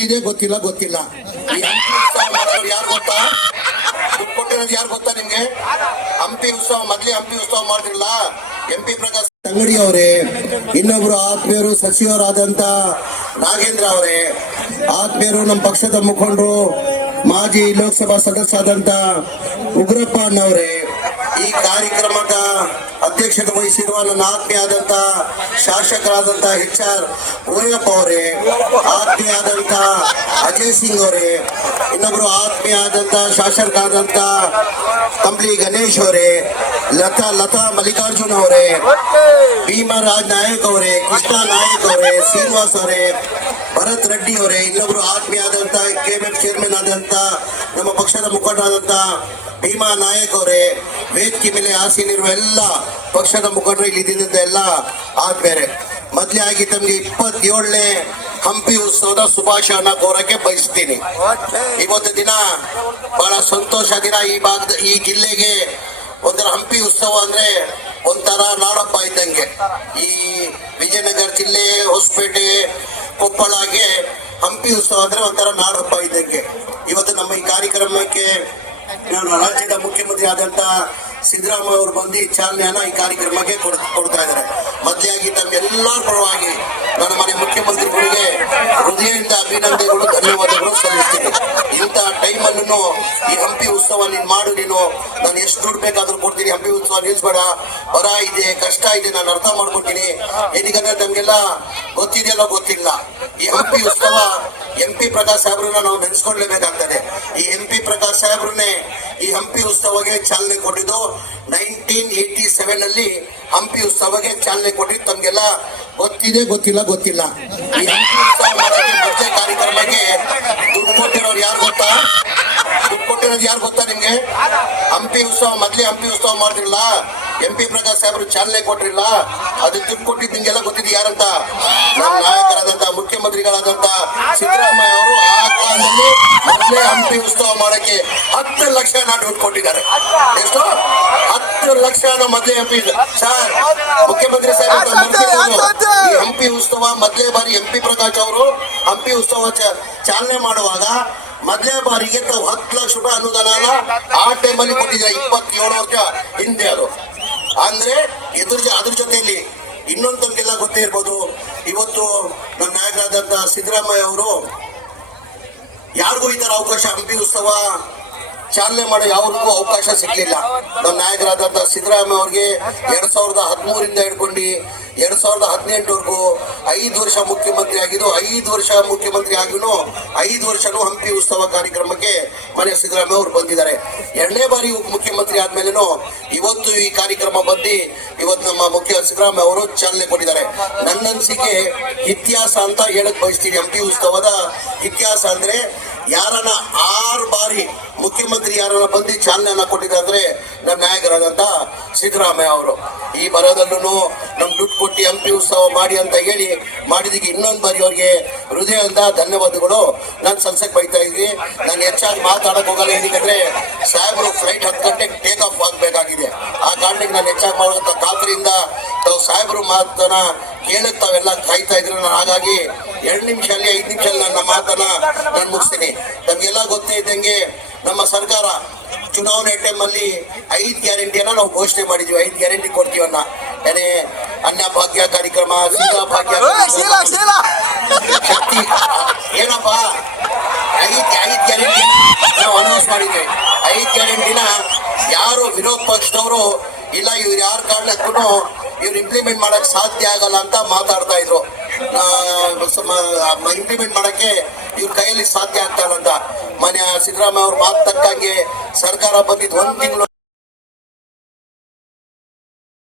ಗೊತ್ತಿದೆ ಗೊತ್ತಿಲ್ಲ ಗೊತ್ತಿಲ್ಲ. ಈ ಹಂಪಿ ಉತ್ಸವ ಮಾಡೋರು ಯಾರು ಗೊತ್ತಾ? ದುಡ್ಡು ಕೊಟ್ಟಿರೋದು ಯಾರು ಗೊತ್ತಾ ನಿಮ್ಗೆ? ಹಂಪಿ ಉತ್ಸವ ಮೊದ್ಲೇ ಹಂಪಿ ಉತ್ಸವ ಮಾಡಿರಲ್ಲ ಎಂ ಪಿ ಪ್ರಕಾಶ್ ತಂಗಡಿ ಅವರೇ ಇನ್ನೊಬ್ರು ಆತ್ಮೀಯರು ಸಚಿವರಾದಂತ ನಾಗೇಂದ್ರ ಅವರೇ. ಆತ್ಮೀಯರು ನಮ್ಮ ಪಕ್ಷದ ಮುಖಂಡರು ಮಾಜಿ ಲೋಕಸಭಾ ಸದಸ್ಯ ಆದಂತ ಉಗ್ರಪ್ಪ ಅಣ್ಣವರೇ. ಈ ಕಾರ್ಯಕ್ರಮದ ಅಧ್ಯಕ್ಷತೆ ವಹಿಸಿರುವ ನನ್ನ ಆತ್ಮೀಯ ಆದಂತ ಶಾಸಕರಾದಂತ ಎಚ್ ಆರ್ ಓಯಪ್ಪ ಅವರೇ ಆತ್ಮೀಯ ಆದಂತ ಅಜಯ್ ಸಿಂಗ್ ಅವರೇ, ಇನ್ನೊಬ್ರು ಆತ್ಮೀಯ ಆದಂತ ಶಾಸಕರಾದಂತ ಕಂಬ್ಲಿ ಗಣೇಶ್ ಅವರೇ, ಲತಾ ಲತಾ ಮಲ್ಲಿಕಾರ್ಜುನ್ ಅವರೇ, ಭೀಮರಾಜ್ ನಾಯಕ್ ಅವರೇ, ಕೃಷ್ಣ ನಾಯಕ್ ಅವರೇ, ಶ್ರೀನಿವಾಸ್ ಅವರೇ, ಭರತ್ ರೆಡ್ಡಿ ಅವರೇ, ಇನ್ನೊಬ್ರು ಆತ್ಮೀಯ ಆದಂತ ಕೆಬಿನೆಟ್ ಚೇರ್ಮನ್ ಆದಂತ ನಮ್ಮ ಪಕ್ಷದ ಮುಖಂಡ ಮುಖಂಡರಾದಂತ ಭೀಮಾ ನಾಯಕ್ ಅವರೇ ವೇದಿಕೆ ಮೇಲೆ ಆಸೀನಿರುವ ಎಲ್ಲ ಪಕ್ಷದ ಮುಖಂಡರು ಇಲ್ಲಿ ಇದ್ದಿದ್ದ ಎಲ್ಲ ಆದ್ಮೇಲೆ ಮೊದಲೇ ಆಗಿ ತಮಗೆ ಇಪ್ಪತ್ತೇಳನೇ ಹಂಪಿ ಉತ್ಸವದ ಶುಭಾಶಯನ ಕೋರಕ್ಕೆ ಬಯಸ್ತೀನಿ. ಇವತ್ತು ದಿನ ಬಹಳ ಸಂತೋಷ ದಿನ. ಈ ಭಾಗದ ಈ ಜಿಲ್ಲೆಗೆ ಒಂಥರ ಹಂಪಿ ಉತ್ಸವ ಅಂದ್ರೆ ಒಂಥರ ನಾಡಪ್ಪ ಇದ್ದಂಗೆ. ಈ ವಿಜಯನಗರ ಜಿಲ್ಲೆ, ಹೊಸಪೇಟೆ ಕೊಪ್ಪಳಗೆ ಹಂಪಿ ಉತ್ಸವ ಅಂದ್ರೆ ಒಂಥರ ನಾಡಪ್ಪ ಇದ್ದಂಗೆ. ಇವತ್ತು ನಮ್ಮ ಈ ಕಾರ್ಯಕ್ರಮಕ್ಕೆ ನಾನು ರಾಜ್ಯದ ಮುಖ್ಯಮಂತ್ರಿ ಆದಂತ ಸಿದ್ದರಾಮಯ್ಯ ಅವರು ಬಂದು ಚಾಲನೆಯನ್ನ ಈ ಕಾರ್ಯಕ್ರಮಕ್ಕೆ ಕೊಡ್- ಕೊಡ್ತಾ ಇದ್ದಾರೆ. ಮೊದಲಾಗಿ ತಮ್ಮೆಲ್ಲರ ಪರವಾಗಿ ನನ್ನ ಮನೆ ಮುಖ್ಯಮಂತ್ರಿಗಳಿಗೆ ಹೃದಯದಿಂದ ಅಭಿನಂದನೆಗಳು, ಧನ್ಯವಾದಗಳು ಸಲ್ಲಿಸ್ತೀನಿ. ಟೈಮಲ್ಲೂ ಈ ಹಂಪಿ ಉತ್ಸವ ನೀನ್ ಮಾಡು ನೀನು. ನಾನು ಎಷ್ಟು ದುಡ್ಡು ಬೇಕಾದ್ರೂ ಕೊಡ್ತೀನಿ. ಹಂಪಿ ಉತ್ಸವ ನಿಲ್ಸ್ಬೇಡ ಬರ ಇದೆ, ಕಷ್ಟ ಇದೆ, ನಾನು ಅರ್ಥ ಮಾಡ್ಕೊಡ್ತೀನಿ ಏನಿಗಂದ್ರೆ ನಮ್ಗೆಲ್ಲ ಗೊತ್ತಿದೆಯಲ್ಲ ಗೊತ್ತಿಲ್ಲ. ಈ ಹಂಪಿ ಉತ್ಸವ ಎಂ ಪಿ ಪ್ರಕಾಶ್ ಸಾಹೇಬ್ರನ್ನ ನಾವು ನೆನೆಸ್ಕೊಳ್ಲೇಬೇಕಾಗ್ತದೆ. ಈ ಎಂ ಪಿ ಪ್ರಕಾಶ್ ಸಾಹೇಬ್ರನ್ನೇ ಈ ಹಂಪಿ ಉತ್ಸವಗೆ ಚಾಲನೆ ಕೊಟ್ಟಿದ್ದು. ನೈನ್ಟೀನ್ ಏಯ್ಟಿ ಸೆವೆನ್ ಅಲ್ಲಿ ಹಂಪಿ ಉತ್ಸವಗೆ ಚಾಲನೆ ಕೊಟ್ಟಿದ್ದು. ತಮ್ಗೆಲ್ಲ ಗೊತ್ತಿದೆ, ಗೊತ್ತಿಲ್ಲ ಗೊತ್ತಿಲ್ಲ. ಕಾರ್ಯಕ್ರಮಕ್ಕೆ ದುಡ್ಡು ಕೊಟ್ಟಿರೋರು ಯಾರು ಗೊತ್ತಾ? ದುಡ್ಡು ಕೊಟ್ಟಿರೋದು ಯಾರು ಗೊತ್ತಾ ನಿಮ್ಗೆ? ಹಂಪಿ ಉತ್ಸವ, ಮೊದ್ಲೇ ಹಂಪಿ ಉತ್ಸವ ಮಾಡ್ತಿರಲ್ಲ ಎಂ ಪಿ ಪ್ರಕಾಶ್ ಸಾಹೇಬರು ಚಾಲನೆ ಕೊಟ್ಟಿರಲ್ಲ ಅದಕ್ಕೆ ದುಡ್ಡು ಕೊಟ್ಟಿದ್ದು ನಿಮ್ಗೆಲ್ಲ ಗೊತ್ತಿದೆ ಯಾರಂತ? ನಮ್ಮ ನಾಯಕರಾದಂತ, ಮುಖ್ಯಮಂತ್ರಿಗಳಾದಂತ ಸಿದ್ದರಾಮಯ್ಯ ಅವರು ಆ ಕಾಲದಲ್ಲಿ ಮೊದಲೇ ಹಂಪಿ ಉತ್ಸವ ಮಾಡಕ್ಕೆ ಹತ್ತು ಲಕ್ಷ ಹಣ ದುಡ್ಡು ಕೊಟ್ಟಿದ್ದಾರೆ. ಎಷ್ಟು? ಹತ್ತು ಲಕ್ಷ ಹಣ ಮೊದಲೇ ಎಂಪಿ ಸರ್ ಮುಖ್ಯಮಂತ್ರಿ ಸಾಹೇಬ್ ಹಂಪಿ ಉತ್ಸವ ಮೊದಲೇ ಬಾರಿ ಎಂಪಿ ಪ್ರಕಾಶ್ ಅವರು ಹಂಪಿ ಉತ್ಸವ ಚಾಲನೆ ಮಾಡುವಾಗ ಮೊದಲೇ ಬಾರಿಗೆ ತಾವು ಹತ್ತು ಲಕ್ಷ ರೂಪಾಯಿ ಅನುದಾನ ಆ ಟೈಮಲ್ಲಿ ಕೊಟ್ಟಿದ್ದಾರೆ ಇಪ್ಪತ್ತೇಳು ವರ್ಷ ಹಿಂದೆ ಅದು. ಅಂದ್ರೆ ಎದುರು ಅದ್ರ ಜೊತೆಯಲ್ಲಿ ಇನ್ನೊಂದು ತಮಗೆಲ್ಲ ಗೊತ್ತೇ ಇರ್ಬೋದು. ಇವತ್ತು ನಮ್ಮ ನಾಯಕರಾದಂತ ಸಿದ್ದರಾಮಯ್ಯ ಅವರು ಯಾರಿಗೂ ಈ ತರ ಅವಕಾಶ ಹಂಪಿ ಉತ್ಸವ ಚಾಲನೆ ಮಾಡೋ ಯಾವ್ದಕ್ಕೂ ಅವಕಾಶ ಸಿಗ್ಲಿಲ್ಲ. ನಮ್ಮ ನಾಯಕರಾದಂತ ಸಿದ್ದರಾಮಯ್ಯ ಅವ್ರಿಗೆ ಎರಡ್ ಸಾವಿರದ ಹದಿಮೂರಿಂದ ಹಿಡ್ಕೊಂಡು ಎರಡ್ ಸಾವಿರದ ಹದಿನೆಂಟವರೆಗೂ ಐದು ವರ್ಷ ಮುಖ್ಯಮಂತ್ರಿ ಆಗಿದ್ದು, ಐದು ವರ್ಷ ಮುಖ್ಯಮಂತ್ರಿ ಆಗಿನೂ ಐದು ವರ್ಷನೂ ಹಂಪಿ ಉತ್ಸವ ಕಾರ್ಯಕ್ರಮಕ್ಕೆ ಮನೆ ಸಿದ್ದರಾಮಯ್ಯ ಅವರು ಬಂದಿದ್ದಾರೆ. ಎರಡನೇ ಬಾರಿ ಮುಖ್ಯಮಂತ್ರಿ ಆದ್ಮೇಲೆನೂ ಇವತ್ತು ಈ ಕಾರ್ಯಕ್ರಮ ಬಂದು ಇವತ್ತು ನಮ್ಮ ಮುಖ್ಯ ಸಿದ್ದರಾಮಯ್ಯ ಅವರು ಚಾಲನೆ ಕೊಟ್ಟಿದ್ದಾರೆ. ನನ್ನ ಅನಿಸಿಕೆ ಇತಿಹಾಸ ಅಂತ ಹೇಳಕ್ ಬಯಸ್ತೀನಿ. ಹಂಪಿ ಉತ್ಸವದ ಇತಿಹಾಸ ಅಂದ್ರೆ ಯಾರನ್ನ ಆರು ಬಾರಿ ಯಾರನ್ನ ಬಂದು ಚಾಲನೆಯನ್ನ ಕೊಟ್ಟಿದ್ದಾರೆ ನಮ್ಮ ನಾಯಕರಾದಂತ ಸಿದ್ದರಾಮಯ್ಯ ಅವರು. ಈ ಬರೋದಲ್ಲೂ ನಮ್ ದುಡ್ಡು ಕೊಟ್ಟು ಹಂಪಿ ಉತ್ಸವ ಮಾಡಿ ಅಂತ ಹೇಳಿ ಮಾಡಿದಿಗೆ ಇನ್ನೊಂದು ಬಾರಿ ಅವ್ರಿಗೆ ಹೃದಯದಿಂದ ಧನ್ಯವಾದಗಳು. ನಾನು ಸಲ್ಸಕ್ ಬೈತಾ ಇದ್ವಿ ನಾನು ಹೆಚ್ಚಾಗಿ ಮಾತಾಡಕ್ ಹೋಗಲ್ಲ ಏನಕ್ಕೆ ಸಾಹೇಬರು ಫ್ಲೈಟ್ ಹತ್ತು ಗಂಟೆಗೆ ಟೇಕ್ ಆಫ್ ಆಗಬೇಕಾಗಿದೆ. ಆ ಕಾರಣಕ್ಕೆ ನಾನು ಹೆಚ್ಚಾಗಿ ಮಾಡುವಂತ ಖಾತ್ರಿಯಿಂದ ತಾವು ಸಾಹೇಬರು ಮಾತನ್ನ ಕೇಳಕ್ ತಾವೆಲ್ಲ ಕಾಯ್ತಾ ಇದ್ರೆ ನಾನು ಹಾಗಾಗಿ ಎರಡು ನಿಮಿಷ ಅಲ್ಲಿ ಐದು ನಿಮಿಷ ನನ್ನ ಮಾತನ್ನ ನಾನು ಮುಗಿಸ್ತೀನಿ. ನಮ್ಗೆಲ್ಲ ಗೊತ್ತೇ ಇದ್ದಂಗೆ ನಮ್ಮ ಸರ್ಕಾರ ಚುನಾವಣೆ ಟೈಮಲ್ಲಿ ಐದು ಗ್ಯಾರಂಟಿಯನ್ನ ನಾವು ಘೋಷಣೆ ಮಾಡಿದ್ವಿ. ಐದು ಗ್ಯಾರಂಟಿ ಕೊಡ್ತೀವನ್ನ. ಏನೇ ಅನ್ನ ಭಾಗ್ಯ ಕಾರ್ಯಕ್ರಮ ಸೀಲಾ ಭಾಗ್ಯ ಶಕ್ತಿ. ಏನಪ್ಪ? ಐದು ಐದು ಗ್ಯಾರಂಟಿ ನಾವು ಅನೌನ್ಸ್ ಮಾಡಿದ್ವಿ. ಐದು ಗ್ಯಾರಂಟಿನ ಯಾರು ವಿರೋಧ ಪಕ್ಷದವರು ಇಲ್ಲ ಇವ್ರು ಯಾರ ಕಾರಣಕ್ಕೂ ಇವ್ರು ಇಂಪ್ಲಿಮೆಂಟ್ ಮಾಡಕ್ ಸಾಧ್ಯ ಆಗಲ್ಲ ಅಂತ ಮಾತಾಡ್ತಾ ಇದ್ರು. ಇಂಪ್ಲಿಮೆಂಟ್ ಮಾಡಕ್ಕೆ ಇವ್ರ ಕೈಯಲ್ಲಿ ಸಾಧ್ಯ ಆಗ್ತಾ ಅಂತ. ಮನೆ ಸಿದ್ದರಾಮಯ್ಯ ಅವ್ರ ಮಾತು ತಕ್ಕಂಗೆ ಸರ್ಕಾರ ಬಂದಿದ್ದು ಒಂದ್ ತಿಂಗಳು